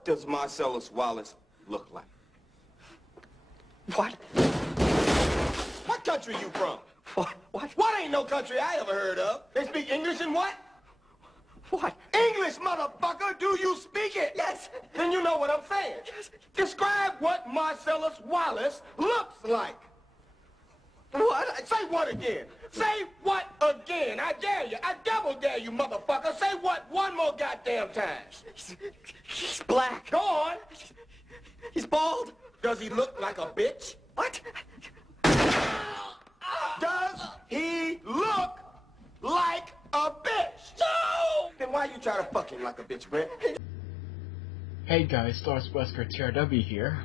What does Marcellus Wallace look like? What? What country you from? What? What ain't no country I ever heard of? They speak English and what? What? English, motherfucker! Do you speak it? Yes. Then you know what I'm saying. Yes. Describe what Marcellus Wallace looks like. What? Say what again? Say what again? I dare you. I double dare you, motherfucker. Say what one more goddamn time. He's black. Go on. He's bald. Does he look like a bitch? What? Does he look like a bitch? No! Then why you try to fuck him like a bitch, Brett? Hey guys, STARSJillTRW here.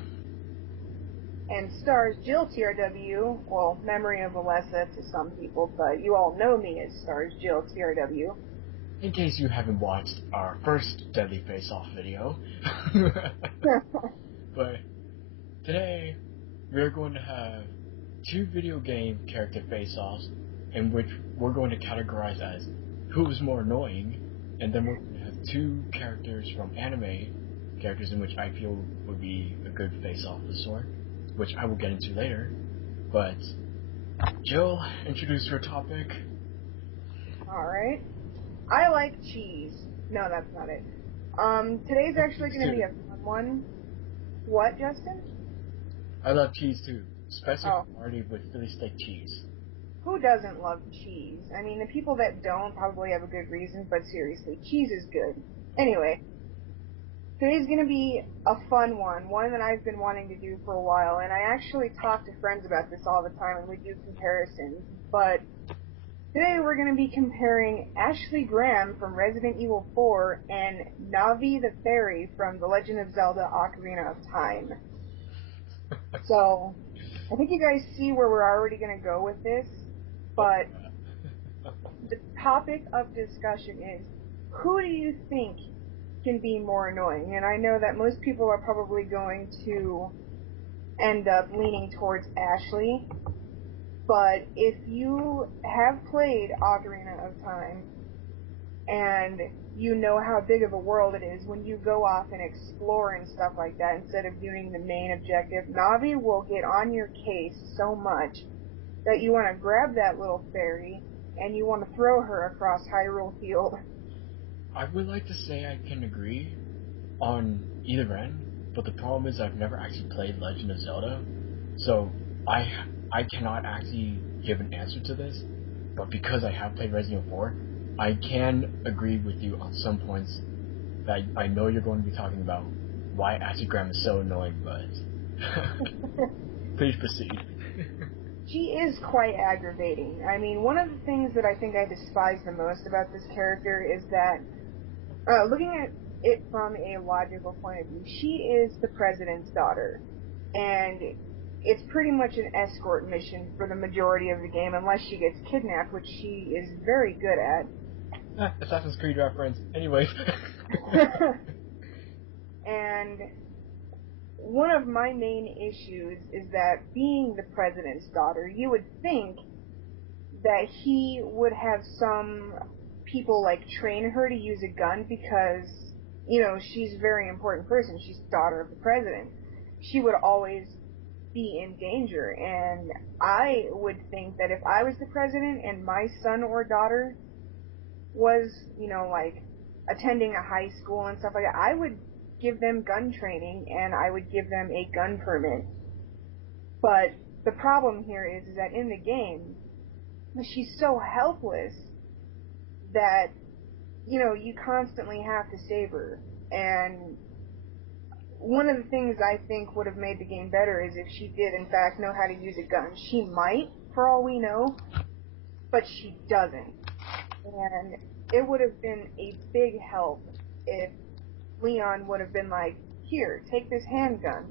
And STARSJillTRW, well, MemoryOfAlessa to some people, but you all know me as STARSJillTRW. In case you haven't watched our first Deadly Face-Off video. But today, we're going to have 2 video game character face-offs in which we're going to categorize as who is more annoying, and then we're going to have 2 characters from anime characters in which I feel would be a good face-off of the sort, which I will get into later. But Jill, introduce your topic. Alright. I like cheese. No, that's not it. Today's actually going to be a fun one. What, Justin? I love cheese too, especially party with Philly steak cheese. Who doesn't love cheese? I mean, the people that don't probably have a good reason, but seriously, cheese is good. Anyway, today's going to be a fun one that I've been wanting to do for a while, and I actually talk to friends about this all the time, and we do comparisons, but today we're going to be comparing Ashley Graham from Resident Evil 4 and Navi the Fairy from The Legend of Zelda Ocarina of Time. So, I think you guys see where we're already going to go with this, but the topic of discussion is, who do you think can be more annoying? And I know that most people are probably going to end up leaning towards Ashley, but if you have played Ocarina of Time, and you know how big of a world it is when you go off and explore and stuff like that instead of doing the main objective, Navi will get on your case so much that you want to grab that little fairy and you want to throw her across Hyrule Field. I would like to say I can agree on either end, but the problem is I've never actually played Legend of Zelda, so I cannot actually give an answer to this, but because I have played Resident Evil 4, I can agree with you on some points that I know you're going to be talking about why Ashley Graham is so annoying, but please proceed. She is quite aggravating. I mean, one of the things that I think I despise the most about this character is that, looking at it from a logical point of view, she is the president's daughter, and it's pretty much an escort mission for the majority of the game, unless she gets kidnapped, which she is very good at. Assassin's Creed reference. Anyways. And one of my main issues is that being the president's daughter, you would think that he would have some people, like, train her to use a gun because, you know, she's a very important person. She's the daughter of the president. She would always be in danger, and I would think that if I was the president and my son or daughter was, you know, like, attending a high school and stuff like that, I would give them gun training and I would give them a gun permit. But the problem here is that in the game, she's so helpless that, you know, you constantly have to save her. And one of the things I think would have made the game better is if she did, in fact, know how to use a gun. She might, for all we know, but she doesn't. And it would have been a big help if Leon would have been like, here, take this handgun.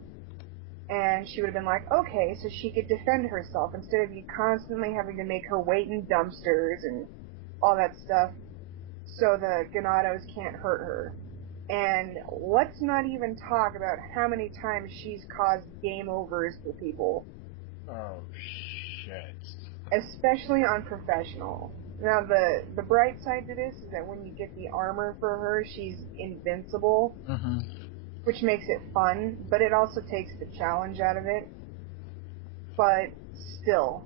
And she would have been like, okay, so she could defend herself instead of you constantly having to make her wait in dumpsters and all that stuff so the Ganados can't hurt her. And let's not even talk about how many times she's caused game overs for people. Oh, shit. Especially on professional. Now, the bright side to this is that when you get the armor for her, she's invincible. Mm-hmm. which makes it fun, but it also takes the challenge out of it. But still,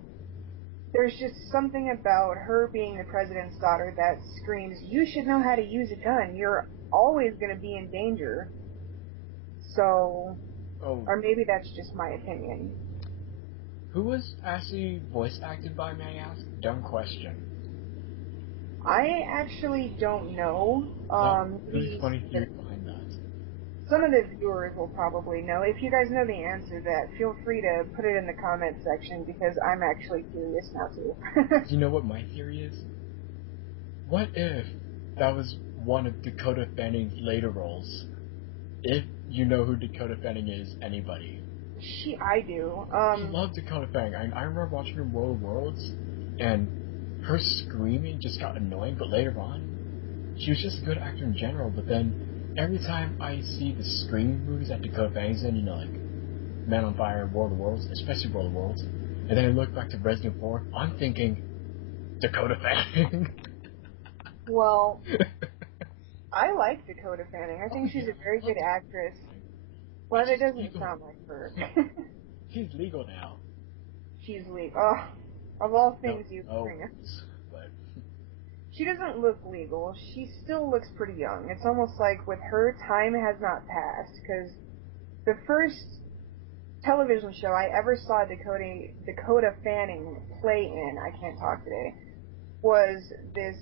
there's just something about her being the president's daughter that screams, you should know how to use a gun. You're always going to be in danger. So, or maybe that's just my opinion. Who was actually voice acted by, may I ask? Dumb question. I actually don't know. Who's funny theory behind that? Some of the viewers will probably know. If you guys know the answer to that, feel free to put it in the comment section, because I'm actually curious now too. Do you know what my theory is? What if that was one of Dakota Fanning's later roles? If you know who Dakota Fanning is, anybody. I do. I love Dakota Fanning. I remember watching her in World of Worlds, and her screaming just got annoying, but later on, she was just a good actor in general, but then every time I see the screaming movies that Dakota Fanning's in, you know, like Man on Fire, World of Worlds, especially World of Worlds, and then I look back to Resident Evil 4, I'm thinking, Dakota Fanning. Well, I like Dakota Fanning. I think she's a very good actress, but it doesn't sound like her. She's legal now. She's legal. Oh, of all things you bring up. But she doesn't look legal. She still looks pretty young. It's almost like with her, time has not passed, because the first television show I ever saw Dakota Fanning play in, I can't talk today, was this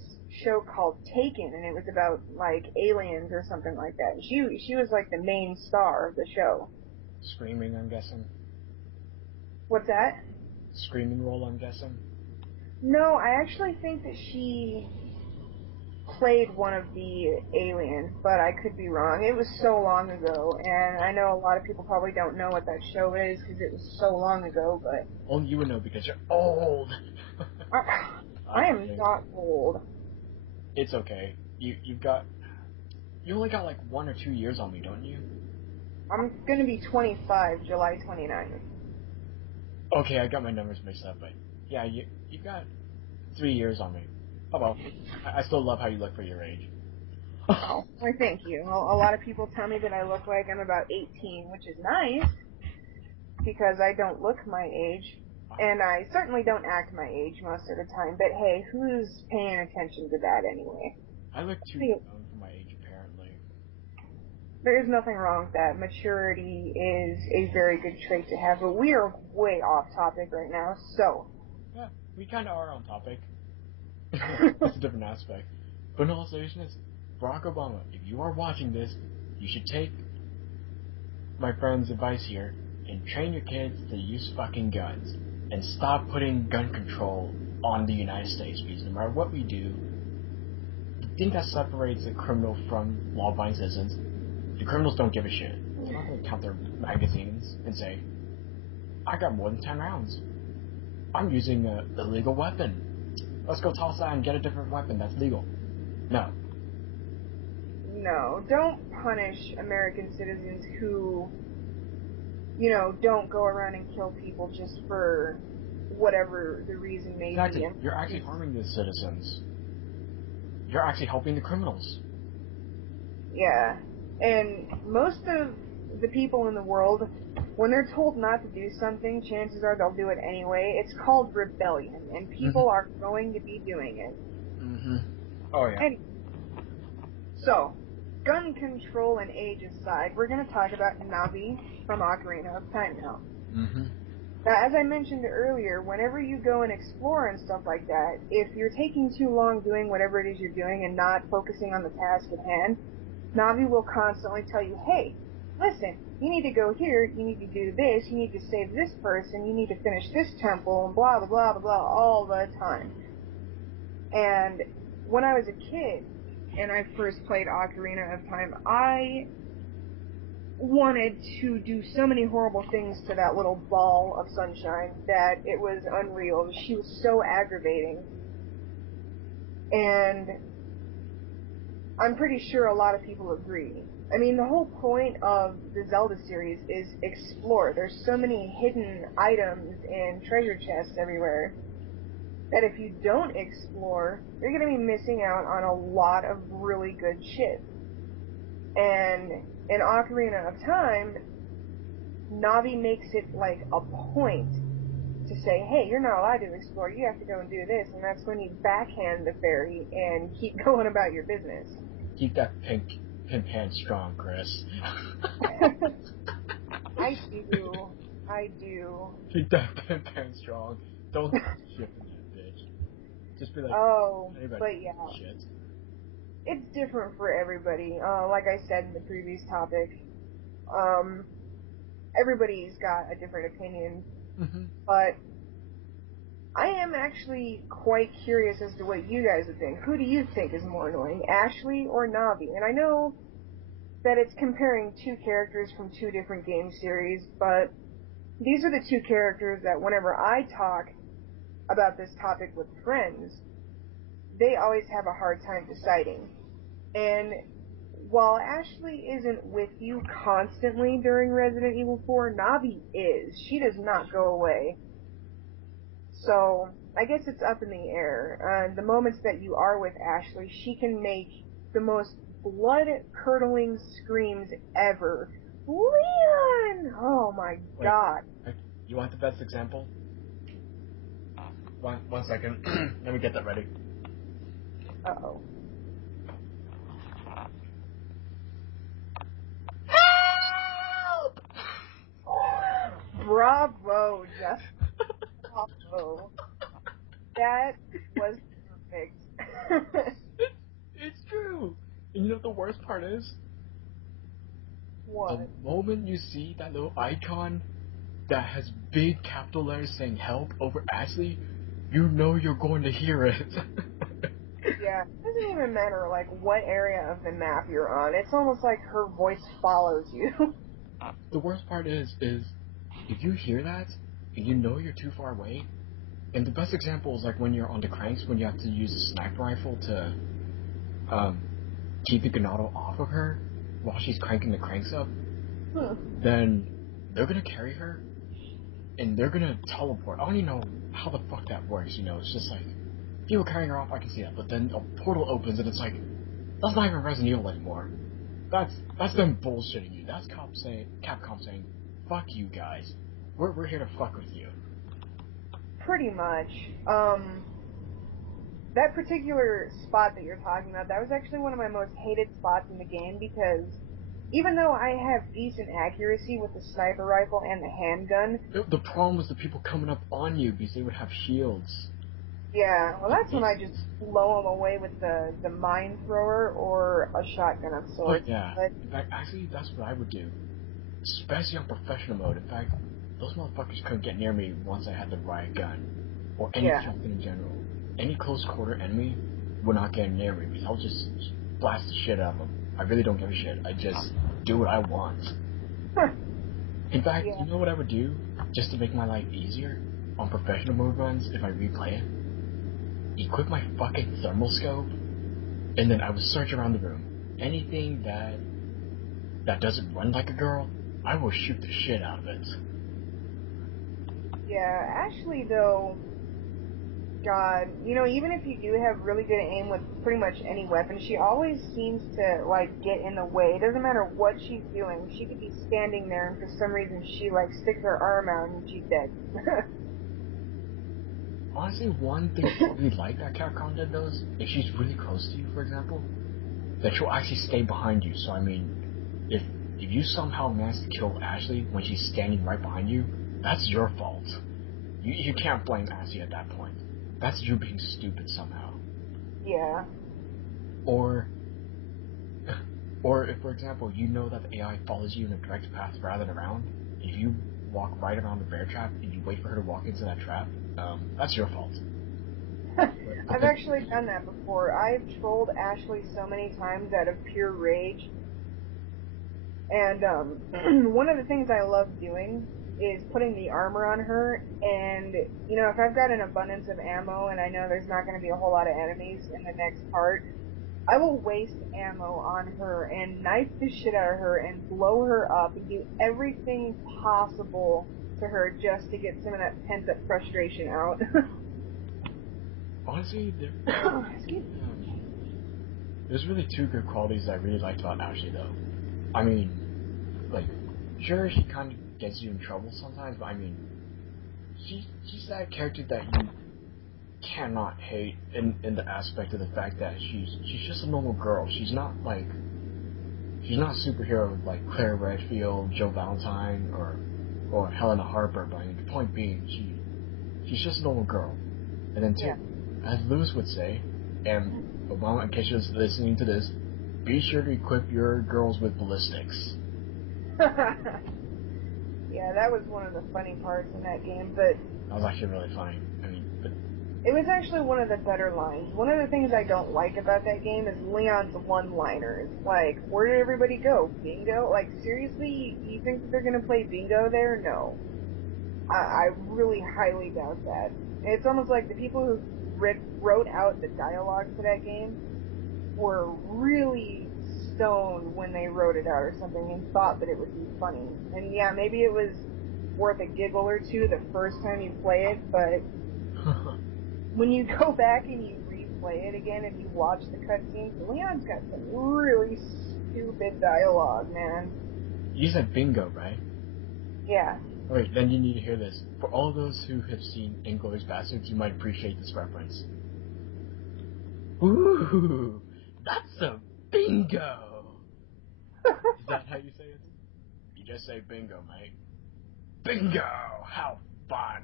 show called Taken, and it was about, like, aliens or something like that. And she was, like, the main star of the show. Screaming, I'm guessing. What's that? Screaming role, I'm guessing. No, I actually think that she played one of the aliens, but I could be wrong. It was so long ago, and I know a lot of people probably don't know what that show is because it was so long ago, but... Only you would know because you're old! I am not old. It's okay. You only got like 1 or 2 years on me, don't you? I'm gonna be 25, July 29th. Okay, I got my numbers mixed up, but yeah, you got 3 years on me. Oh well, I still love how you look for your age. Oh, I thank you. A lot of people tell me that I look like I'm about 18, which is nice, because I don't look my age, and I certainly don't act my age most of the time, but hey, who's paying attention to that anyway? I look too young for my age, apparently. There's nothing wrong with that. Maturity is a very good trait to have, but we are way off topic right now, so... Yeah, we kind of are on topic. It's a different aspect. But in all seriousness, Barack Obama, if you are watching this, you should take my friend's advice here and train your kids to use fucking guns and stop putting gun control on the United States, because no matter what we do, the thing that separates a criminal from law-abiding citizens, the criminals don't give a shit. They're not going to count their magazines and say, I got more than 10 rounds. I'm using an illegal weapon. Let's go toss that and get a different weapon that's legal. No. No, don't punish American citizens who, you know, don't go around and kill people just for whatever the reason may Exactly. be. You're actually harming the citizens. You're actually helping the criminals. Yeah. And most of the people in the world, when they're told not to do something, chances are they'll do it anyway. It's called rebellion, and people are going to be doing it. Oh, yeah. Anyway, so, gun control and age aside, we're going to talk about Navi from Ocarina of Time now. Now, as I mentioned earlier, whenever you go and explore and stuff like that, if you're taking too long doing whatever it is you're doing and not focusing on the task at hand, Navi will constantly tell you, hey, listen, you need to go here, you need to do this, you need to save this person, you need to finish this temple, and blah, blah, blah, blah, blah, all the time. And when I was a kid, and I first played Ocarina of Time, I wanted to do so many horrible things to that little ball of sunshine that it was unreal. She was so aggravating. And I'm pretty sure a lot of people agree. I mean, the whole point of the Zelda series is explore. There's so many hidden items and treasure chests everywhere that if you don't explore, you're going to be missing out on a lot of really good shit. And in Ocarina of Time, Navi makes it like a point to say, hey, you're not allowed to explore, you have to go and do this, and that's when you backhand the fairy and keep going about your business. Keep that pimp hand strong, Chris. I do. Keep that pimp hand strong. Don't ship in that bitch. Just be like, oh, anybody but yeah. shit. It's different for everybody. Like I said in the previous topic, everybody's got a different opinion. Mm-hmm. But I am actually quite curious as to what you guys would think. Who do you think is more annoying, Ashley or Navi? And I know that it's comparing two characters from two different game series, but these are the two characters that whenever I talk about this topic with friends, they always have a hard time deciding. And while Ashley isn't with you constantly during Resident Evil 4, Navi is. She does not go away. So, I guess it's up in the air. The moments that you are with Ashley, she can make the most blood-curdling screams ever. Leon! Oh my god. You want the best example? One second. Let me get that ready. Uh-oh. Help! Bravo, Justin. Bravo. That was perfect. It's true. And you know what the worst part is? What? The moment you see that little icon that has big capital letters saying help over Ashley, you know you're going to hear it. Yeah, it doesn't even matter, like, what area of the map you're on. It's almost like her voice follows you. The worst part is if you hear that, and you know you're too far away, and the best example is like when you're on the cranks, when you have to use a sniper rifle to keep the Ganado off of her while she's cranking the cranks up, then they're gonna carry her, and they're gonna teleport. I don't even know how the fuck that works, you know, it's just like, people carrying her off, I can see that, but then a portal opens and it's like, that's not even Resident Evil anymore. That's them bullshitting you. That's Capcom saying, fuck you guys. We're here to fuck with you. Pretty much. That particular spot that you're talking about, that was actually one of my most hated spots in the game because even though I have decent accuracy with the sniper rifle and the handgun... The problem was the people coming up on you because they would have shields. Yeah, well that's when I just blow them away with the mine thrower or a shotgun of sorts. But yeah, but, in fact, actually that's what I would do. Especially on professional mode. In fact, those motherfuckers couldn't get near me once I had the riot gun. Or any shotgun in general. Any close quarter enemy would not get near me because I'll just blast the shit out of them. I really don't give a shit. I just do what I want. In fact, you know what I would do just to make my life easier on professional mode runs if I replay it? Equip my fucking thermal scope, and then I would search around the room. Anything that doesn't run like a girl, I will shoot the shit out of it. Yeah, Ashley though, God, you know, even if you do have really good aim with pretty much any weapon, she always seems to, like, get in the way. It doesn't matter what she's doing. She could be standing there, and for some reason she, like, sticks her arm out and she's dead. Honestly, one thing I really like that Capcom did, though, is if she's really close to you, for example, that she'll actually stay behind you. So, I mean, if you somehow manage to kill Ashley when she's standing right behind you, that's your fault. You can't blame Ashley at that point. That's you being stupid somehow. Yeah. Or if, for example, you know that the AI follows you in a direct path rather than around, if you walk right around the bear trap and you wait for her to walk into that trap, that's your fault. I've actually done that before. I've trolled Ashley so many times out of pure rage. And one of the things I love doing is putting the armor on her, and, you know, if I've got an abundance of ammo and I know there's not going to be a whole lot of enemies in the next part, I will waste ammo on her and knife the shit out of her and blow her up and do everything possible to her just to get some of that pent-up frustration out. Honestly, there's really two good qualities I really liked about Ashley, though. I mean, like, sure, she kind of gets you in trouble sometimes, but I mean, she's that character that you cannot hate in the aspect of the fact that she's just a normal girl. She's not a superhero like Claire Redfield, Joe Valentine, or Helena Harper. But I mean, the point being, she's just a normal girl. And then too, as Lewis would say, and Obama, in case you're listening to this, be sure to equip your girls with ballistics. Yeah, that was one of the funny parts in that game, but That was actually really funny. I mean, but it was actually one of the better lines. One of the things I don't like about that game is Leon's one-liners. Like, where did everybody go? Bingo? Like, seriously? You think that they're gonna play bingo there? No. I really highly doubt that. It's almost like the people who wrote out the dialogue for that game were really stoned when they wrote it out or something and thought that it would be funny. And yeah, maybe it was worth a giggle or two the first time you play it, but when you go back and you replay it again and you watch the cutscenes, Leon's got some really stupid dialogue, man. you said bingo, right? Yeah. Wait, then you need to hear this. For all those who have seen Inglourious Basterds, you might appreciate this reference. Ooh, that's a bingo! Is that how you say it? You just say bingo, mate. Bingo! How fun!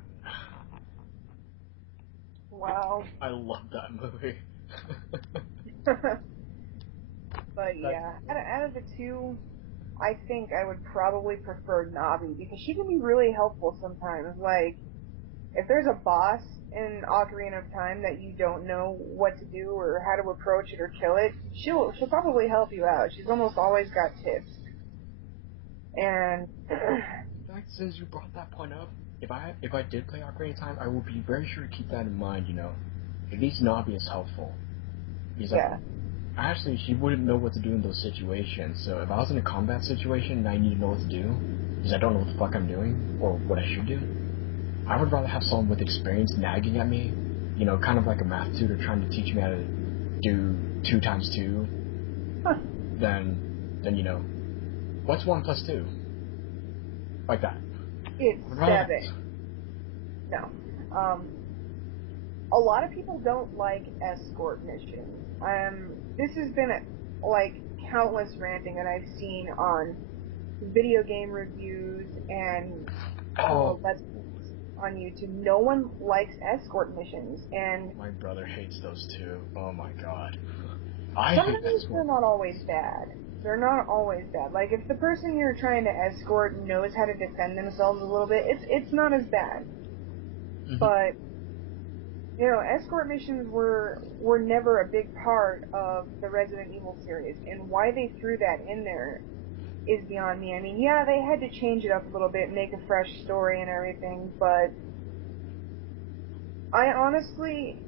Wow. I love that movie. But yeah, out of the two, I think I would probably prefer Navi because she can be really helpful sometimes. Like, if there's a boss in Ocarina of Time that you don't know what to do or how to approach it or kill it, she'll probably help you out. She's almost always got tips. And In fact, since you brought that point up, if I did play Ocarina of Time, I will be very sure to keep that in mind, you know. At least Navi is helpful. Because yeah. actually, she wouldn't know what to do in those situations, so if I was in a combat situation and I need to know what to do, because I don't know what the fuck I'm doing, or what I should do, I would rather have someone with experience nagging at me, you know, kind of like a math tutor trying to teach me how to do 2 times 2, than, you know, what's 1 plus 2? Like that. It's Right. 7. No. A lot of people don't like escort missions. This has been like countless ranting that I've seen on video game reviews and let's plays on YouTube. No one likes escort missions, and My brother hates those too. Oh my god. I hate sometimes escort. they're not always bad. They're not always bad. Like, if the person you're trying to escort knows how to defend themselves a little bit, it's not as bad. Mm-hmm. But, you know, escort missions were never a big part of the Resident Evil series, and why they threw that in there is beyond me. I mean, yeah, they had to change it up a little bit, make a fresh story and everything, but I honestly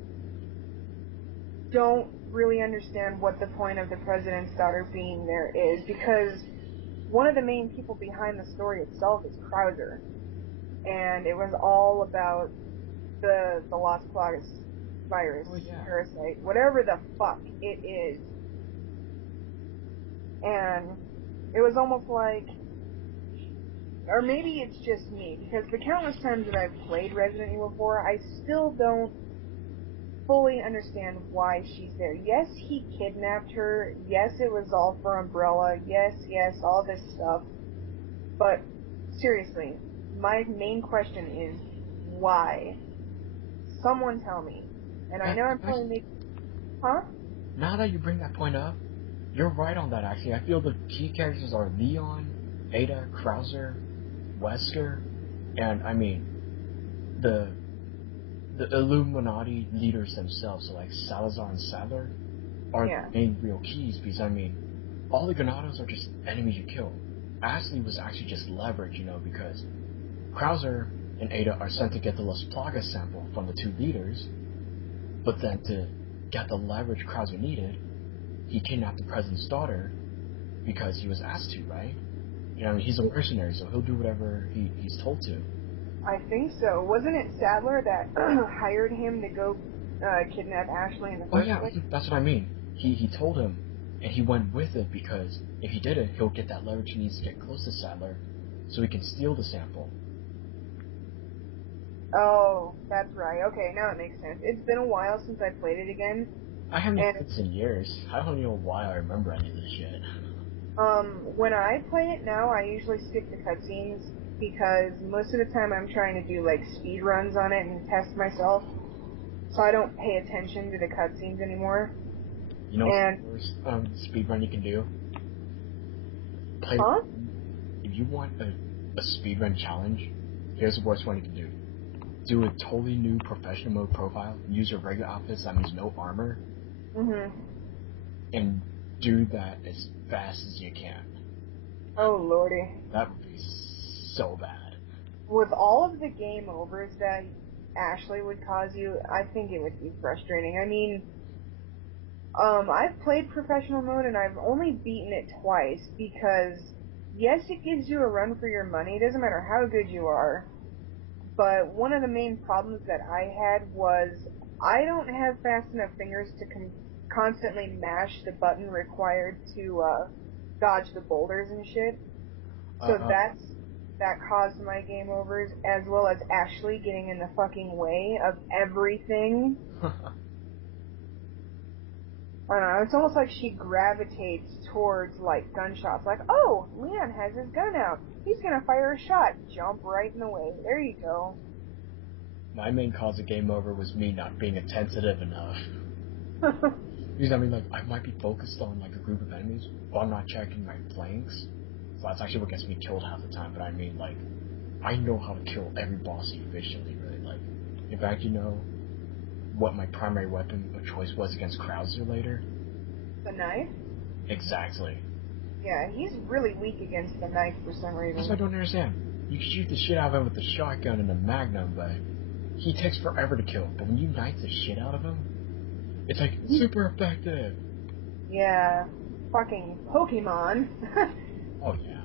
don't really understand what the point of the president's daughter being there is, because one of the main people behind the story itself is Krauser, and it was all about the Las Plagas virus, parasite, whatever the fuck it is. And it was almost like, or maybe it's just me, because the countless times that I've played Resident Evil 4, I still don't fully understand why she's there. Yes, he kidnapped her. Yes, it was all for Umbrella. Yes, all this stuff. But seriously, my main question is why? Someone tell me. And I know I'm probably making... Huh? Now that you bring that point up, you're right on that actually. I feel the key characters are Leon, Ada, Krauser, Wesker, and I mean, the Illuminati leaders themselves, so like Salazar and Sadler, are the main real keys, because I mean, all the Granados are just enemies you kill. Ashley was actually just leverage, you know, because Krauser and Ada are sent to get the Las Plagas sample from the 2 leaders, but then to get the leverage Krauser needed, he kidnapped the president's daughter because he was asked to, right? You know, he's a mercenary, so he'll do whatever he's told to. I think so. Wasn't it Sadler that hired him to go kidnap Ashley in the first place? That's what I mean. He told him, And he went with it because if he did it, he'll get that leverage he needs to get close to Sadler so he can steal the sample. Oh, that's right. Okay, now it makes sense. It's been a while since I played it again. I haven't played this in years. I don't know why I remember any of this shit. When I play it now, I usually skip the cutscenes because most of the time I'm trying to do like speed runs on it and test myself, so I don't pay attention to the cutscenes anymore. You know what's the worst speedrun you can do? Huh? If you want a speedrun challenge, here's the worst one you can do. Do a totally new professional mode profile, use your regular outfits, that means no armor, and do that as fast as you can. Oh lordy. That would be so bad. With all of the game overs that Ashley would cause you, I think it would be frustrating. I mean, I've played professional mode and I've only beaten it twice because, yes, it gives you a run for your money, it doesn't matter how good you are, but one of the main problems that I had was I don't have fast enough fingers to constantly mash the button required to dodge the boulders and shit. So that caused my game overs, as well as Ashley getting in the fucking way of everything. I don't know, it's almost like she gravitates towards, like, gunshots. Like, oh, Leon has his gun out. He's gonna fire a shot. Jump right in the way. There you go. My main cause of game over was me not being attentive enough. Because, I mean, like, I might be focused on, like, a group of enemies, but I'm not checking my flanks. So that's actually what gets me killed half the time, but I mean, like, I know how to kill every boss efficiently, really. Like, in fact, you know what my primary weapon of choice was against Krauser later? The knife? Exactly. Yeah, he's really weak against the knife for some reason. That's what I don't understand. You can shoot the shit out of him with the shotgun and the magnum, but he takes forever to kill. But when you knife the shit out of him, it's like super effective. Yeah, fucking Pokemon. Oh yeah.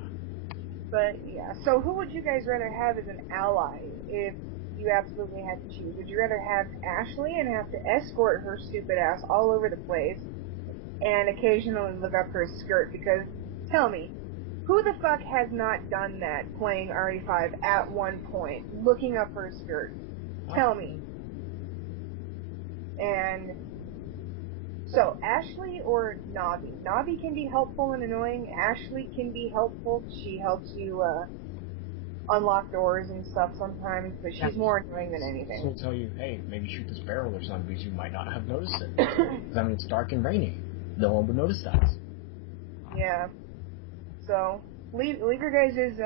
But yeah, so who would you guys rather have as an ally if you absolutely had to choose? Would you rather have Ashley and have to escort her stupid ass all over the place and occasionally look up her skirt? Because, tell me, who the fuck has not done that playing RE5 at one point, looking up her skirt? Tell me. And so, Ashley or Navi? Navi can be helpful and annoying. Ashley can be helpful. She helps you unlock doors and stuff sometimes, but she's more annoying than anything. She'll tell you, hey, maybe shoot this barrel or something because you might not have noticed it. Because, I mean, it's dark and rainy. No one would notice that. Yeah. So, leave your guys'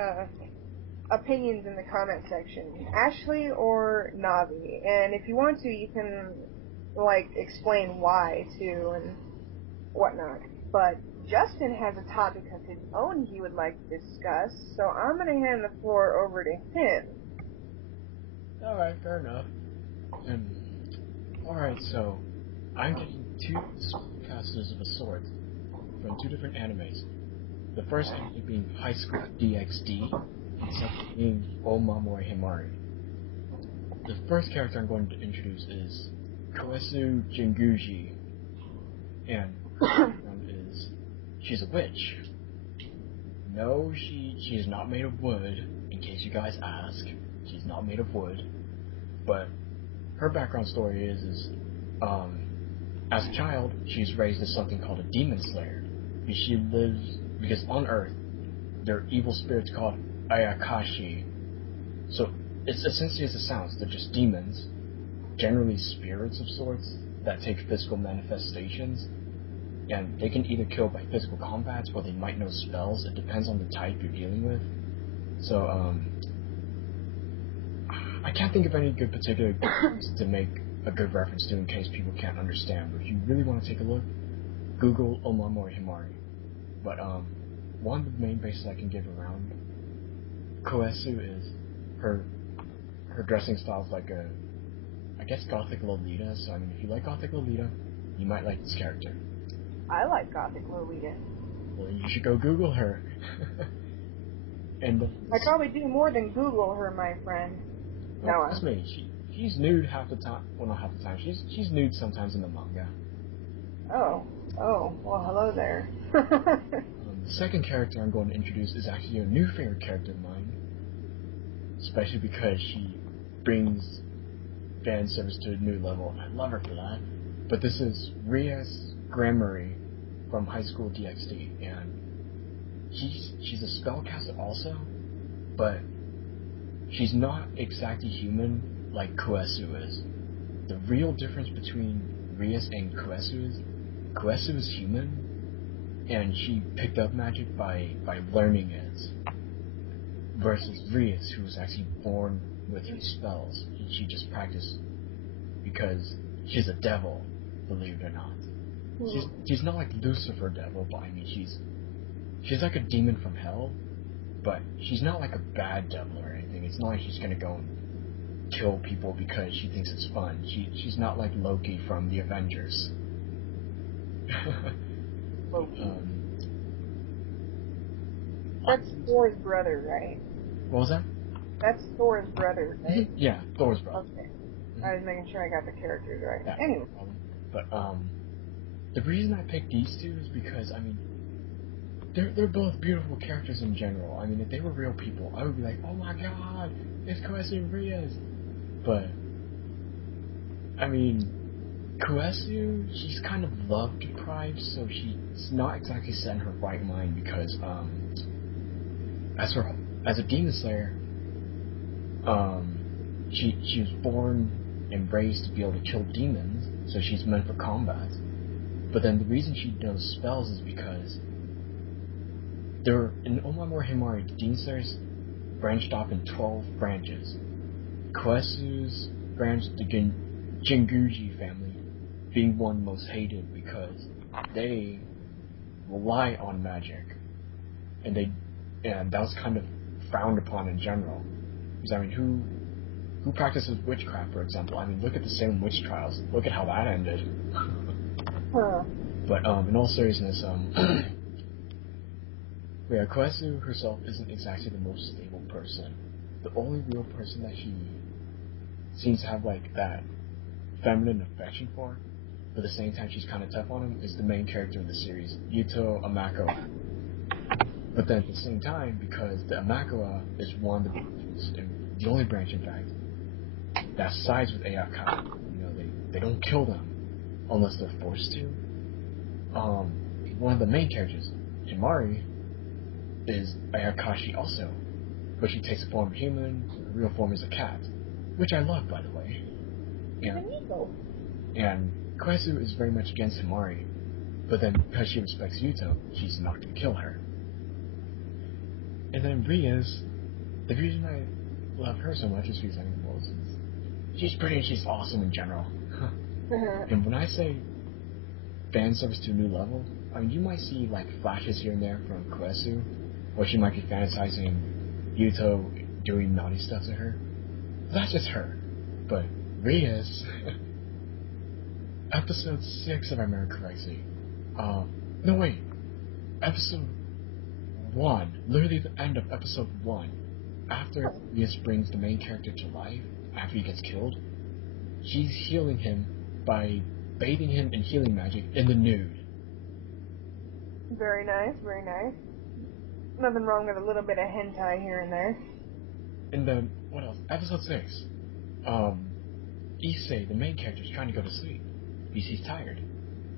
opinions in the comment section. Ashley or Navi? And if you want to, you can, like, explain why, too, and whatnot. But Justin has a topic of his own he would like to discuss, so I'm going to hand the floor over to him. Alright, fair enough. Alright, so I'm getting two casters of a sort from two different animes. The first anime being High School DxD, and the second being Omamori Himari. The first character I'm going to introduce is Kuesu Jinguji, and is she's a witch. No, she is not made of wood, in case you guys ask. She's not made of wood. But her background story is as a child, she's raised as something called a demon slayer. Because on Earth, there are evil spirits called Ayakashi. So it's essentially as it sounds, they're just demons, generally spirits of sorts, that take physical manifestations. And they can either kill by physical combats, or they might know spells. It depends on the type you're dealing with. So, I can't think of any good particular games to make a good reference to in case people can't understand. But if you really want to take a look, Google Omamori Himari. But, one of the main bases I can give around Kuesu is her dressing style is like I guess Gothic Lolita. So, I mean, if you like Gothic Lolita, you might like this character. I like Gothic Lolita. Well, you should go Google her. And I probably do more than Google her, my friend. well, trust me, she's nude half the time. Well, not half the time. She's nude sometimes in the manga. Oh. Oh, well, hello there. The second character I'm going to introduce is actually a new favorite character of mine, especially because she brings fan service to a new level, and I love her for that. But this is Rias Gremory from High School DxD, and she's a spellcaster also, but she's not exactly human like Kuesu is. The real difference between Rias and Kuesu is human, and she picked up magic by learning it, versus Rias, who was actually born with her spells. She just practiced because she's a devil, believe it or not. She's not like Lucifer devil, but I mean she's like a demon from hell, but she's not like a bad devil or anything. It's not like she's gonna go and kill people because she thinks it's fun. She's not like Loki from the Avengers. That's Thor's brother, right? What was that? That's Thor's brother, right? Yeah, Thor's brother. Okay. I was making sure I got the characters right. Yeah, Anyway. no problem. But the reason I picked these two is because I mean they're both beautiful characters in general. I mean, if they were real people, I would be like, oh my god, it's Kuesu and Rias. But I mean, Kuesu, she's kind of love deprived, so she's not exactly set in her right mind because as a demon slayer, she was born and raised to be able to kill demons, so she's meant for combat. But then the reason she knows spells is because in Omamori Himari, the demon slayers branched off in 12 branches. Kuesu's branch, the Jinguji family, being one most hated because they rely on magic, and that was kind of frowned upon in general. Because I mean, who practices witchcraft, for example? I mean, look at the Salem witch trials. Look at how that ended. But in all seriousness, yeah, Kuesu herself isn't exactly the most stable person. The only real person that she seems to have like that feminine affection for, but at the same time she's kind of tough on him, is the main character in the series, Yuto Amakoa. But then at the same time, because the Amakoa is one of the branches, and the only branch in fact, that sides with Ayaka, they don't kill them unless they're forced to. One of the main characters, Himari, is Ayakashi also, but she takes the form of a human, her real form is a cat, which I love, by the way. And Kuesu is very much against Himari, but then because she respects Yuto, she's not going to kill her. And then Rias, the reason I love her so much is because she's pretty and she's awesome in general. And when I say fan service to a new level, I mean, you might see like flashes here and there from Kuesu, or she might be fantasizing Yuto doing naughty stuff to her. That's just her. But Rias, episode 6, if I remember correctly. No wait, episode 1, literally the end of episode 1, after Rias brings the main character to life, after he gets killed, she's healing him by bathing him in healing magic in the nude. Very nice, very nice. Nothing wrong with a little bit of hentai here and there. And then, what else? Episode 6. Issei, the main character, is trying to go to sleep because he's tired.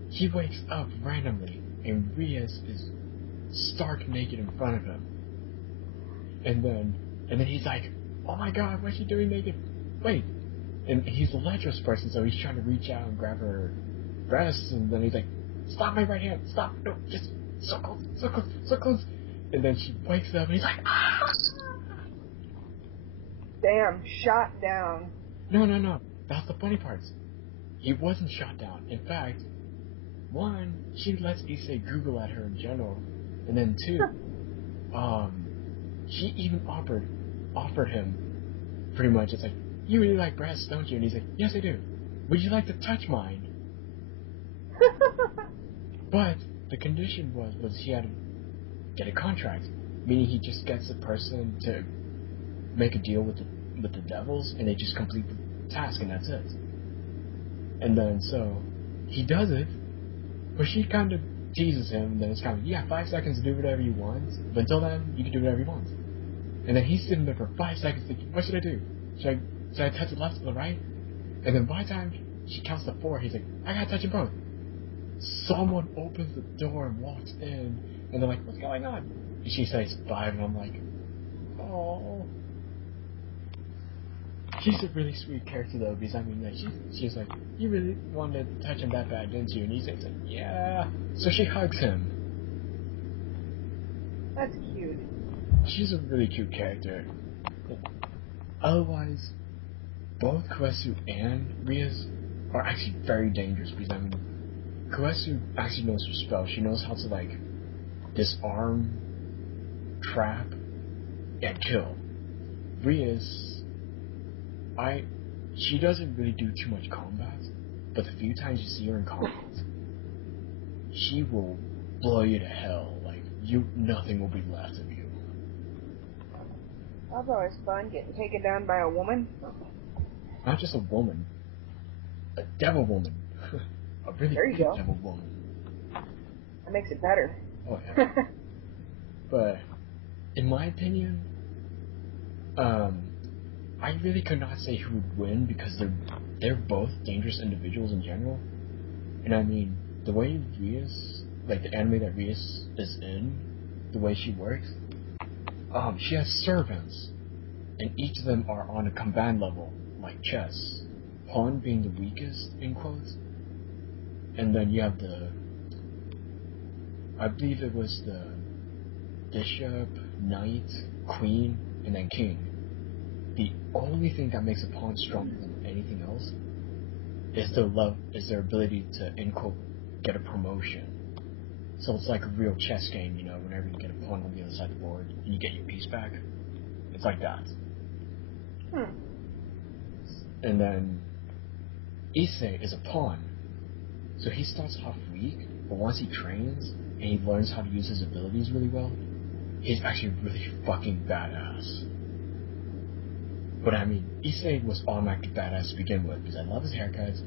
He wakes up randomly, and Rias is stark naked in front of him. And then he's like, oh my god, what's she doing naked? Wait. And he's a lecherous person, so he's trying to reach out and grab her breasts, and then he's like, stop my right hand, stop, no, just so close, so close, so close. And then she wakes up, and he's like, ah! Damn, shot down. No, that's the funny part. He wasn't shot down. In fact, 1, she lets Issei Google at her in general, and then 2, she even offered him, pretty much, it's like, you really like breasts, don't you? And he's like, yes I do. Would you like to touch mine? But the condition was he had to get a contract, meaning he just gets a person to make a deal with the devils, and they just complete the task, and that's it. And then so he does it, But she kind of teases him, and then it's kind of, you got 5 seconds to do whatever you want, but until then, you can do whatever you want. And then he's sitting there for 5 seconds thinking, what should I do? Should I touch the left or the right? And then by the time she counts to 4, he's like, I gotta touch them both. Someone opens the door and walks in, and they're like, what's going on? And she says 5, and I'm like, oh. She's a really sweet character though, because I mean, like, she's like, you really wanted to touch him that bad, didn't you? And he's like, yeah. So she hugs him. That's cute. She's a really cute character. Otherwise, both Kuesu and Rias are actually very dangerous, because I mean, Kuesu actually knows her spell. She knows how to, like, disarm, trap, and kill. Rias, she doesn't really do too much combat, but the few times you see her in combat, she will blow you to hell. Like, nothing will be left of you. That's always fun, getting taken down by a woman. Not just a woman, a devil woman. A really There you good go. devil woman. That makes it better. Oh yeah. But, in my opinion, I really could not say who would win because they're both dangerous individuals in general. And I mean, the way Rias, like the anime that Rias is in, the way she works, she has servants, and each of them are on a command level, like chess. Pawn being the weakest, in quotes. And then you have I believe it was the bishop, knight, queen, and then king. The only thing that makes a pawn stronger than anything else is their ability to, in quote, get a promotion. So it's like a real chess game, you know, whenever you get a pawn on the other side of the board and you get your piece back. It's like that. And then Issei is a pawn. So he starts off weak, but once he trains and he learns how to use his abilities really well, he's actually really fucking badass. But I mean, Issei was automatically badass to begin with, because I love his haircuts.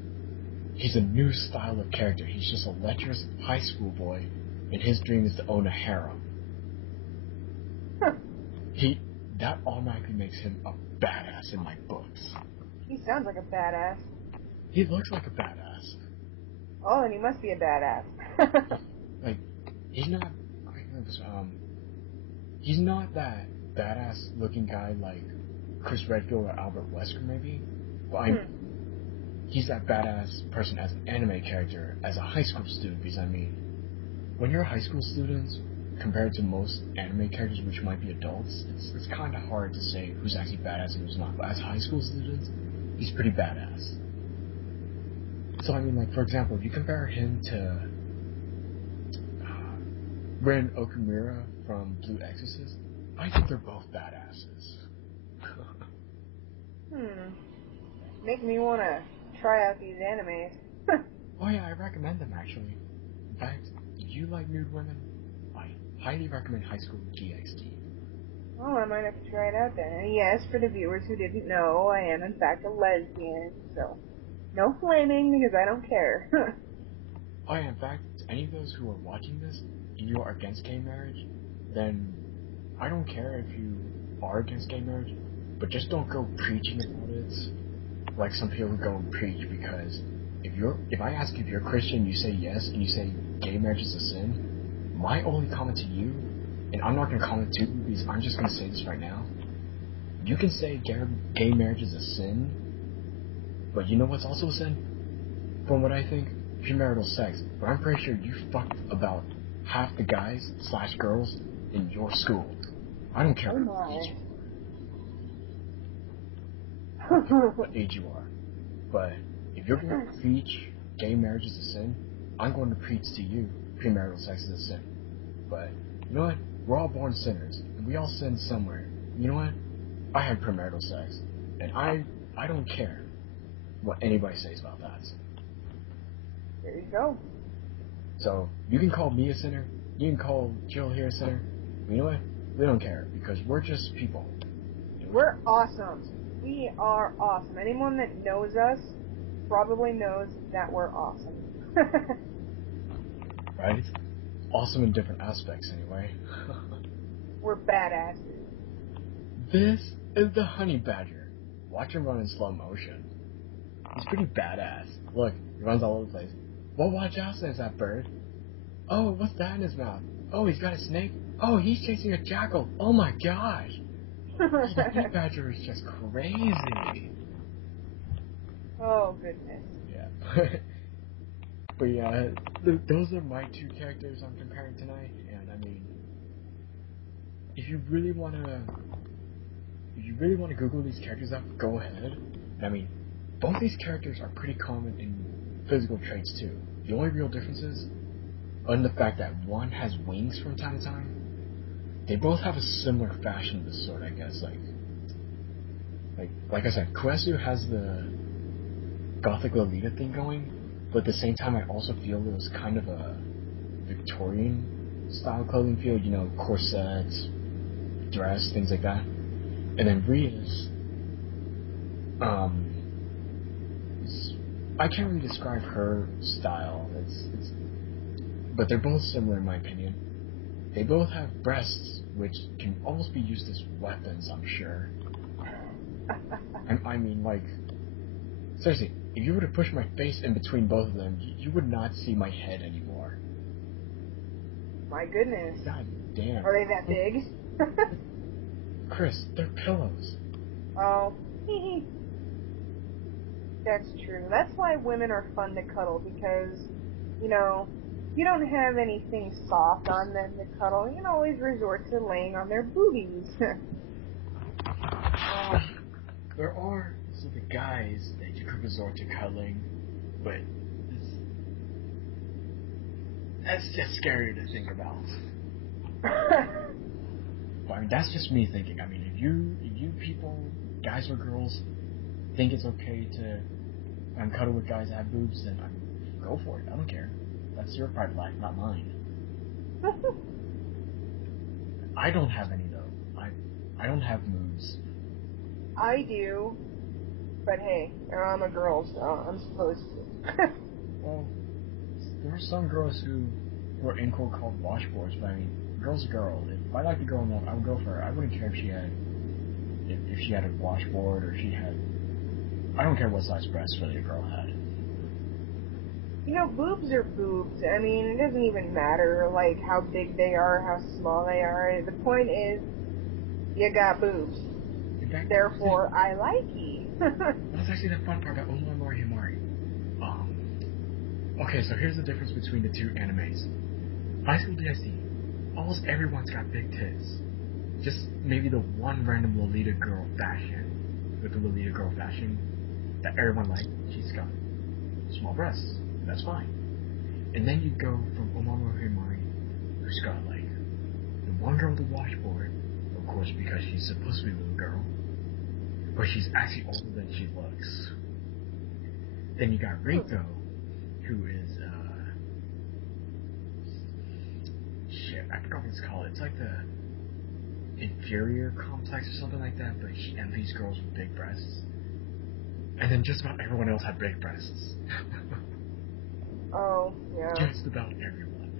He's a new style of character. He's just a lecherous high school boy, and his dream is to own a harem. That automatically makes him a badass in my books. He sounds like a badass. He looks like a badass. Oh, then he must be a badass. Like, he's not that badass looking guy like Chris Redfield or Albert Wesker maybe, but he's that badass person as an anime character, as a high school student, because I mean, when you're a high school student, compared to most anime characters which might be adults, it's kind of hard to say who's actually badass and who's not, but as high school students, he's pretty badass. So I mean, like, for example, if you compare him to Ren Okamura from Blue Exorcist, I think they're both badasses. Make me want to try out these animes. Oh yeah, I recommend them actually. In fact, if you like nude women, I highly recommend High School GXT. Oh, I might have to try it out then. And yes, for the viewers who didn't know, I am in fact a lesbian, so no flaming because I don't care. Oh yeah, in fact, to any of those who are watching this and you are against gay marriage, then I don't care if you are against gay marriage, but just don't go preaching about it like some people go and preach, because if I ask you if you're a Christian, you say yes, and you say gay marriage is a sin, my only comment to you, and I'm not going to comment to you because I'm just going to say this right now, you can say gay marriage is a sin, but you know what's also a sin? From what I think, premarital sex. But I'm pretty sure you fucked about half the guys / girls in your school. I don't care what age you are. But if you're going to preach gay marriage is a sin, I'm going to preach to you premarital sex is a sin. But you know what? We're all born sinners, and we all sin somewhere. You know what? I had premarital sex, and I don't care what anybody says about that. There you go. So you can call me a sinner, you can call Jill here a sinner. But you know what? We don't care, because we're just people. We're awesome. We are awesome. Anyone that knows us probably knows that we're awesome. Right? Awesome in different aspects, anyway. We're badasses. This is the honey badger. Watch him run in slow motion. He's pretty badass. Look, he runs all over the place. Well, watch out, says that bird. Oh, what's that in his mouth? Oh, he's got a snake. Oh, he's chasing a jackal. Oh my gosh. The honey badger is just crazy. Oh, goodness. Yeah. But yeah, those are my two characters I'm comparing tonight, and I mean, if you really wanna Google these characters up, go ahead. I mean, both these characters are pretty common in physical traits too. The only real differences are in the fact that one has wings from time to time. They both have a similar fashion of the sword, I guess. Like I said, Kuesu has the Gothic Lolita thing going, but at the same time, I also feel it was kind of a Victorian style clothing feel. You know, corsets, dress, things like that. And then Rias, I can't really describe her style. But they're both similar in my opinion. They both have breasts, which can almost be used as weapons, I'm sure. I mean, like, seriously, if you were to push my face in between both of them, you would not see my head anymore. My goodness. God damn. Are they that big? Chris, they're pillows. Oh, that's true. That's why women are fun to cuddle, because, you know, you don't have anything soft on them to cuddle. You can always resort to laying on their boobies. There are specific guys that you could resort to cuddling, but that's just scary to think about. Well, I mean, that's just me thinking. I mean, if you people, guys or girls, think it's okay to cuddle with guys that have boobs, then go for it. I don't care. That's your private life, not mine. I don't have any though. I don't have moves. I do, but hey, I'm a girl, so I'm supposed to. Well, there are some girls who were in quote called washboards, but I mean, girl's a girl. If I liked a girl enough, I would go for her. I wouldn't care if she had a washboard or she had. I don't care what size breasts really a girl had. You know, boobs are boobs. I mean, it doesn't even matter, like, how big they are, how small they are. The point is, you got boobs. Therefore, I like you. That's actually the fun part about Omamori Himari. Okay, so here's the difference between the two animes. High School DxD, almost everyone's got big tits. Just maybe the one random Lolita girl fashion, with the Lolita girl fashion that everyone liked, she's got small breasts, and that's fine. And then you go from Omamori Himari, who's got like the one girl with the washboard, of course because she's supposed to be a little girl, but she's actually older than she looks. Then you got Rico, who is shit, I forgot what it's called. It's like the inferior complex or something like that, but she envies girls with big breasts. And then just about everyone else had big breasts. Oh, yeah. Just about everyone.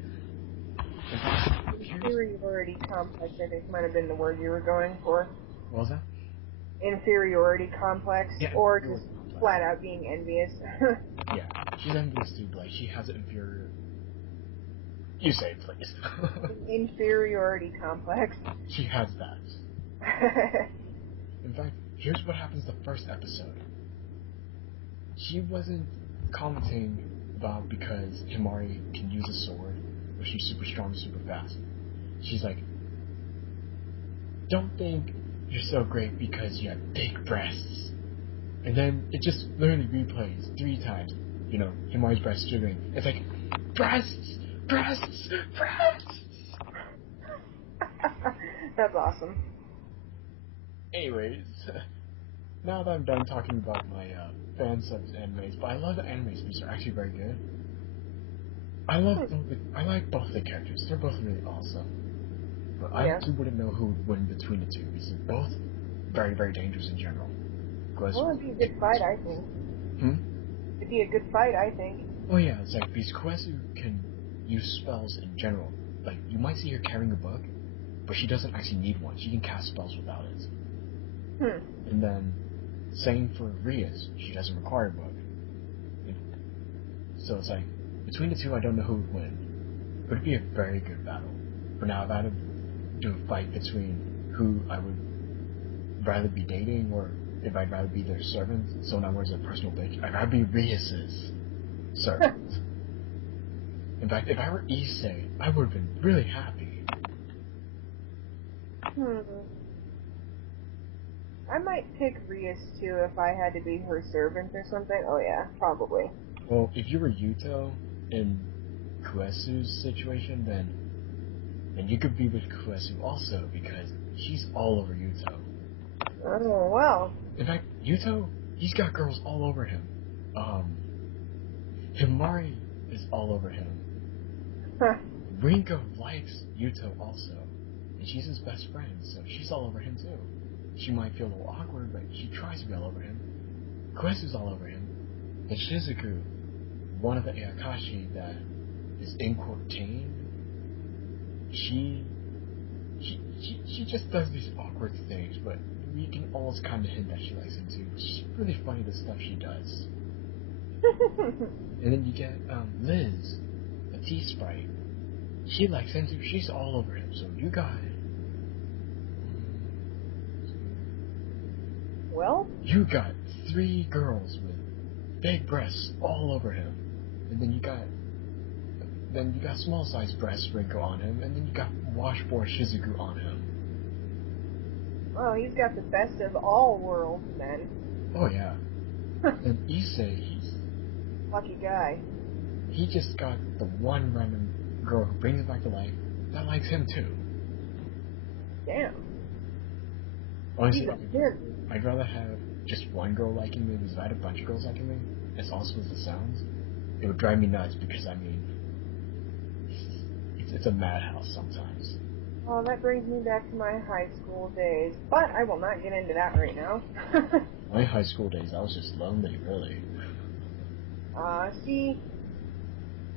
Inferiority complex, I think, might have been the word you were going for. What was that? Inferiority complex, Yeah, or just flat out being envious. Yeah, she's envious too, but like, she has an inferior... You say it, please. Inferiority complex. She has that. In fact, here's what happens the first episode. She wasn't commenting about because Himari can use a sword, or she's super strong, super fast. She's like, don't think you're so great because you have big breasts. And then it just literally replays 3 times. You know, Himari's breasts jiggling. It's like, breasts! Breasts! Breasts! That's awesome. Anyways, now that I'm done talking about my fan subs animes, but I love the animes because they're actually very good. I like both the characters. They're both really awesome. But I actually wouldn't know who would win between the two because they're both very, very dangerous in general. Well, it'd be a good fight, I think. It'd be a good fight, I think. Oh yeah, it's like because Kuesu can use spells in general. Like, you might see her carrying a book, but she doesn't actually need one. She can cast spells without it. And then, same for Rias. She doesn't require a book. So it's like, between the two, I don't know who would win. But it'd be a very good battle. But now, if I had to do a fight between who I would rather be dating, or if I'd rather be their servant, so in other words, a personal bitch, I'd rather be Rias's servant. In fact, if I were Issei, I would have been really happy. I might pick Rias too if I had to be her servant or something. Oh yeah, probably. Well, if you were Yuto in Kuesu's situation, then you could be with Kuesu also, because he's all over Yuto. Oh, well. In fact, Yuto, he's got girls all over him. Himari is all over him. Rinko likes Yuto also, and she's his best friend, so she's all over him too. She might feel a little awkward, but she tries to be all over him. Kuesu's all over him. And Shizuku, one of the Ayakashi that is in Quarantine, she just does these awkward things, but we can always kind of hint that she likes him too. She's really funny, the stuff she does. And then you get Liz, the T-Sprite. She likes him too. She's all over him. So you got you got 3 girls with big breasts all over him, and then you got small sized breasts Rinko on him, and then you got washboard Shizuku on him. Oh, he's got the best of all worlds, then. Oh yeah. And Issei, he's lucky guy. He just got the one random girl who brings him back to life that likes him too. Damn. Honestly, I'd rather have just one girl liking me because if I had a bunch of girls liking me, as awesome as it sounds, it would drive me nuts because, I mean, it's a madhouse sometimes. Oh, that brings me back to my high school days, but I will not get into that right now. My high school days, I was just lonely, really. See,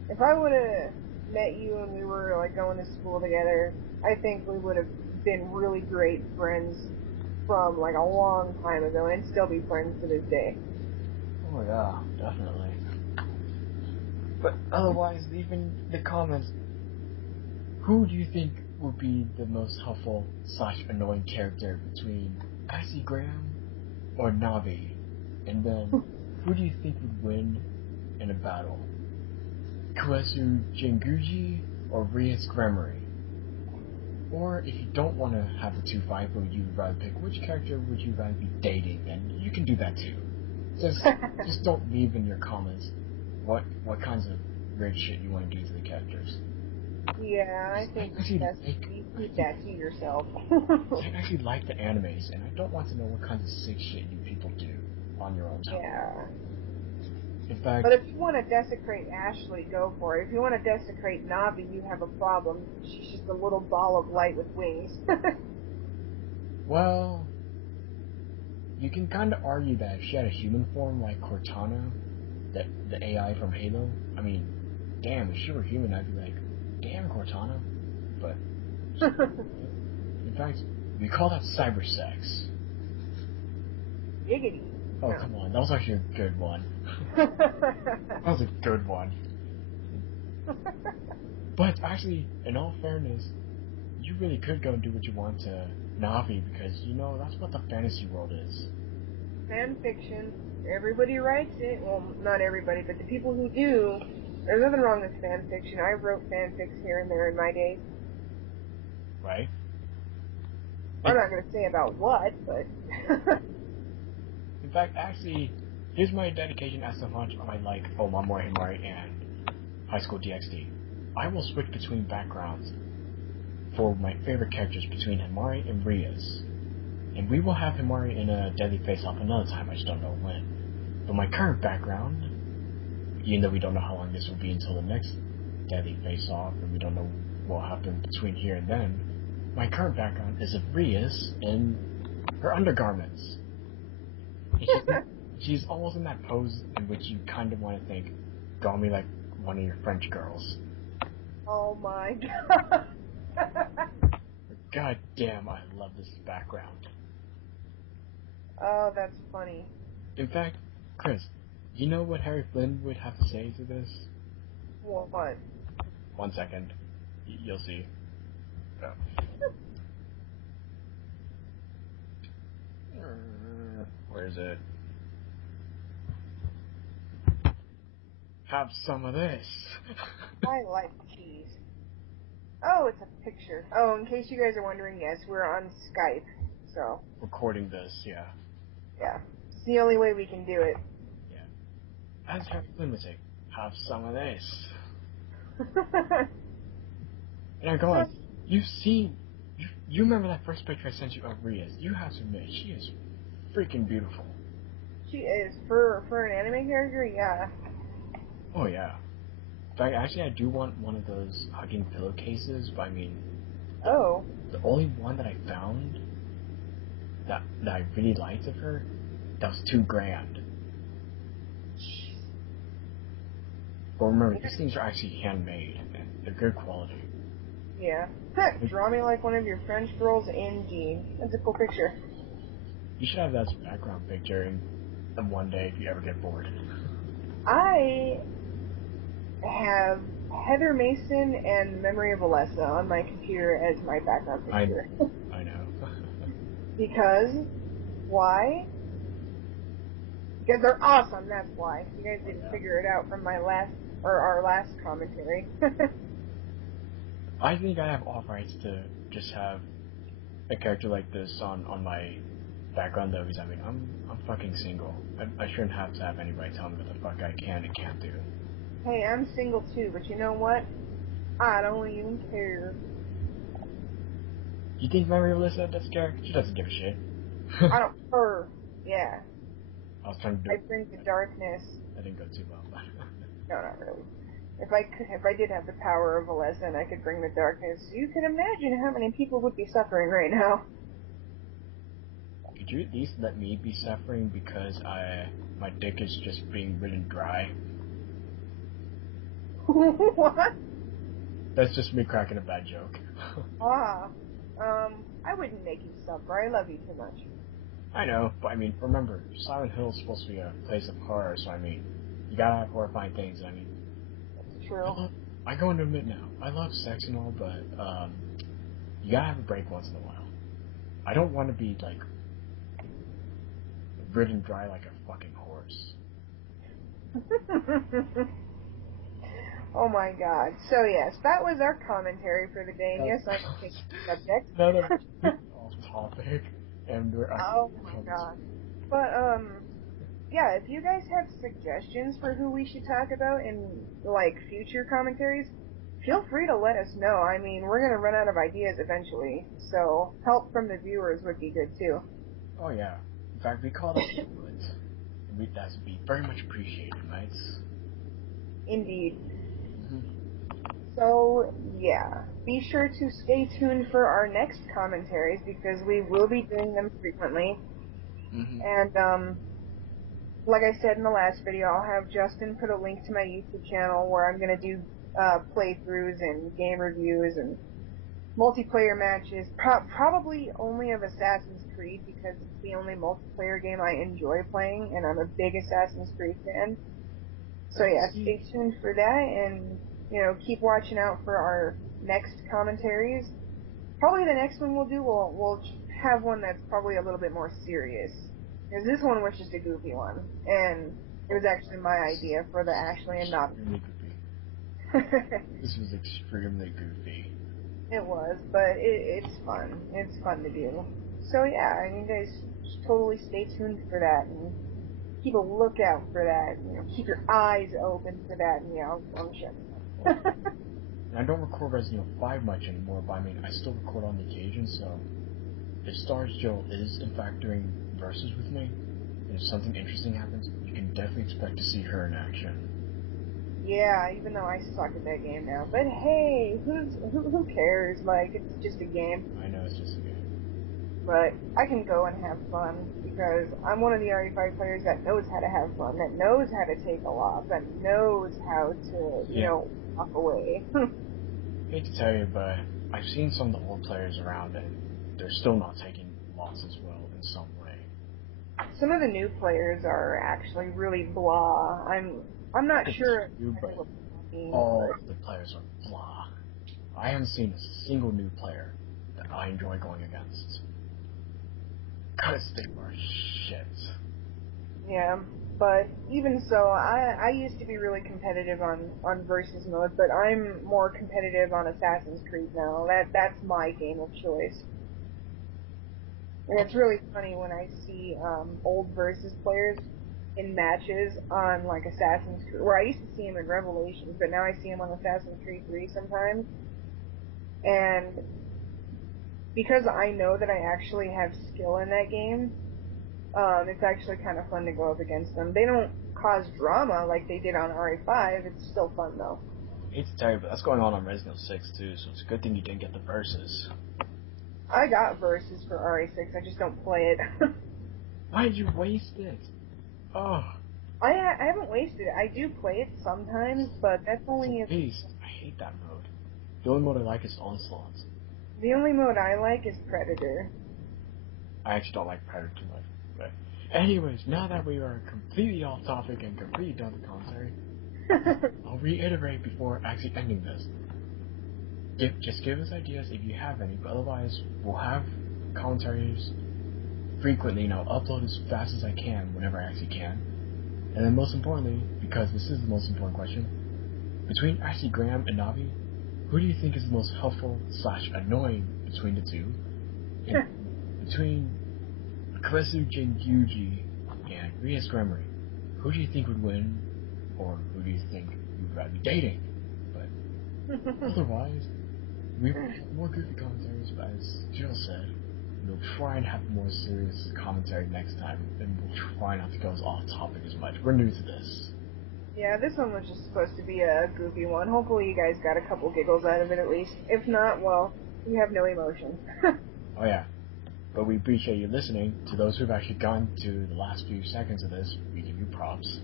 if I would have met you and we were, like, going to school together, I think we would have been really great friends from, like, a long time ago, and still be friends to this day. Oh yeah, definitely. But otherwise, leave in the comments, who do you think would be the most helpful / annoying character between Icy Graham or Navi? And then, who do you think would win in a battle? Kuesu Jinguji or Rias Gremory? Or if you don't want to have the 2 fight, but you would rather pick which character would you rather be dating, then you can do that too. Just don't leave in your comments what kinds of weird shit you want to do to the characters. Yeah, I think you keep that to yourself. I actually like the animes, and I don't want to know what kinds of sick shit you people do on your own time. Yeah. In fact, but if you want to desecrate Ashley, go for it. If you want to desecrate Navi, you have a problem. She's just a little ball of light with wings. well, you can kind of argue that if she had a human form like Cortana, the AI from Halo, I mean, damn, if she were human, I'd be like, damn, Cortana. But, in fact, we call that cybersex. Giggity. Oh, no. Come on, that was actually a good one. That was a good one. But, actually, in all fairness, you really could go and do what you want to Navi, because, you know, that's what the fantasy world is. Fan fiction. Everybody writes it. Well, not everybody, but the people who do. There's nothing wrong with fan fiction. I wrote fanfics here and there in my days. Right? I'm not going to say about what, but... In fact, actually, here's my dedication as to how much I like Omamori, Himari, and High School DxD. I will switch between backgrounds for my favorite characters between Himari and Rias. And we will have Himari in a Deadly Face-Off another time, I just don't know when. But my current background, even though we don't know how long this will be until the next Deadly Face-Off, and we don't know what will happen between here and then, my current background is of Rias in her undergarments. She's almost in that pose in which you kind of want to think, draw me like one of your French girls. Oh my god. God damn, I love this background. Oh, that's funny. In fact, Chris, you know what Harry Flynn would have to say to this? What? 1 second. You'll see. Oh. Where is it? Have some of this. I like cheese. Oh, it's a picture. Oh, in case you guys are wondering, yes, we're on Skype. So, Recording this, yeah. yeah. It's the only way we can do it. Yeah. As Harry Flynn would say, have some of this. Now go on. You've seen... You remember that first picture I sent you of Rias. You have to admit, she is freaking beautiful. She is. For an anime character, yeah. Oh, yeah. In fact, actually, I do want one of those hugging pillowcases, but I mean... Oh. The only one that I found that I really liked of her, that was $2,000. But remember, these things are actually handmade, and they're good quality. Yeah. Draw me like one of your French girls in jeans. That's a cool picture. You should have that as a background picture in one day if you ever get bored. I have Heather Mason and MemoryOfAlessa on my computer as my background picture. I know. Because, why? Because they're awesome, that's why. You guys didn't figure it out from our last commentary. I think I have all rights to just have a character like this on my background though, because I mean, I'm fucking single. I shouldn't have to have anybody tell me what the fuck I can and can't do. Hey, I'm single too, but you know what? I don't even care. You think MemoryOfAlessa does care? She doesn't give a shit. I don't care. Yeah. I was trying to do I bring the darkness. That didn't go too well. No, not really. If I did have the power of Alessa and I could bring the darkness, you could imagine how many people would be suffering right now. Could you at least let me be suffering because my dick is just being ridden dry? What? That's just me cracking a bad joke. I wouldn't make you suffer. I love you too much. I know, but I mean, remember, Silent Hill is supposed to be a place of horror, so I mean, you gotta have horrifying things, I mean. That's true. I go into admit now, I love sex and all, but, you gotta have a break once in a while. I don't want to be, like, ridden dry like a fucking horse. Oh my god. So yes, that was our commentary for the day, and yes, I can take the subject. Another off topic, and we're Oh my god. But, yeah, if you guys have suggestions for who we should talk about in, like, future commentaries, feel free to let us know. I mean, we're gonna run out of ideas eventually, so help from the viewers would be good too. Oh yeah. In fact, we call that input. That would be very much appreciated, mates. Indeed. So, yeah. Be sure to stay tuned for our next commentaries, because we will be doing them frequently. And, like I said in the last video, I'll have Justin put a link to my YouTube channel where I'm gonna do, playthroughs and game reviews and multiplayer matches, probably only of Assassin's Creed, because it's the only multiplayer game I enjoy playing, and I'm a big Assassin's Creed fan. So yeah, stay tuned for that, and, you know, keep watching out for our next commentaries. Probably the next one we'll do, we'll have one that's probably a little bit more serious. Because this one was just a goofy one, and it was actually my idea for the Ashley and Navi. This was extremely goofy. It was, but it's fun. It's fun to do. So yeah, and you guys totally stay tuned for that, and keep a lookout for that. You know, keep your eyes open for that malfunction. I don't record Resident Evil 5 much anymore, but I mean, I still record on the occasion, so if STARSJill is in fact doing verses with me, and if something interesting happens, you can definitely expect to see her in action. Yeah, even though I suck at that game now. But hey, who cares? Like, it's just a game. I know, it's just a game. But I can go and have fun, because I'm one of the RE5 players that knows how to have fun, that knows how to take a loss, that knows how to, you know, walk away. hate to tell you, but I've seen some of the old players around and they're still not taking losses well in some way. Some of the new players are actually really blah. I'm not sure. New, but all of the players are blah. I haven't seen a single new player that I enjoy going against. Cause they were shit. Yeah, but even so, I used to be really competitive on versus mode, but I'm more competitive on Assassin's Creed now. That's my game of choice. And it's really funny when I see old versus players in matches on like Assassin's Creed, where I used to see him in Revelations, but now I see him on Assassin's Creed 3 sometimes. And because I know that I actually have skill in that game, it's actually kind of fun to go up against them. They don't cause drama like they did on RE5. It's still fun though. I hate to tell you, but that's going on Resident Evil 6 too, so it's a good thing you didn't get the verses. I got verses for RE6, I just don't play it. Why did you waste it? Oh. I haven't wasted it. I do play it sometimes, but that's only if... Beast. I hate that mode. The only mode I like is Onslaught. The only mode I like is Predator. I actually don't like Predator too much. But anyways, now that we are completely off topic and completely done with commentary, I'll reiterate before actually ending this. Just give us ideas if you have any, but otherwise we'll have commentaries frequently, upload as fast as I can whenever I actually can. And then most importantly, because this is the most important question, between actually Graham and Navi, who do you think is the most helpful / annoying between the two? And between Kuesu Jinguji and Rias Gremory, who do you think would win, or who do you think you'd rather be dating? But otherwise, we will have more goofy commentaries, but as Jill said, we'll try and have more serious commentary next time, and we'll try not to go off topic as much. We're new to this. Yeah, this one was just supposed to be a goofy one. Hopefully you guys got a couple giggles out of it at least. If not, well, you have no emotions. Oh yeah. But we appreciate you listening. To those who've actually gone to the last few seconds of this, we give you props.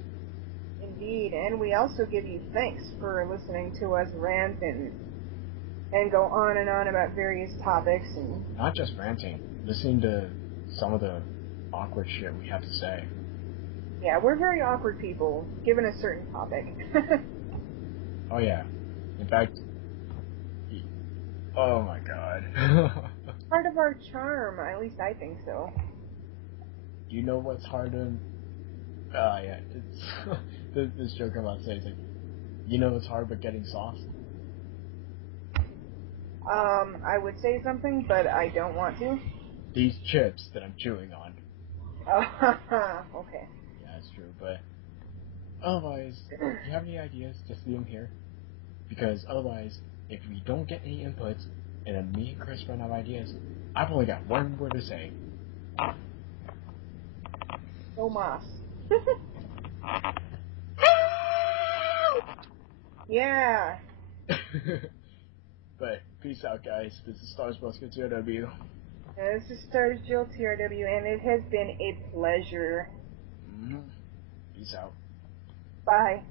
Indeed, and we also give you thanks for listening to us rant and go on and on about various topics. And not just ranting, listening to some of the awkward shit we have to say. Yeah, we're very awkward people, given a certain topic. Oh yeah. In fact, oh my god. Part of our charm, at least I think so. You know what's hard to... yeah, it's... this joke I'm about to say is like, you know what's hard but getting sauce? I would say something, but I don't want to. These chips that I'm chewing on. Oh, okay. Yeah, that's true, but... Otherwise, if you have any ideas, just leave them here. Because otherwise, if we don't get any inputs, and then me and Chris run out of ideas, I've only got one word to say. No mas. Yeah. But, peace out guys, this is STARSJillTRW. This is STARSJillTRW, and it has been a pleasure. Mm-hmm. Peace out. Bye.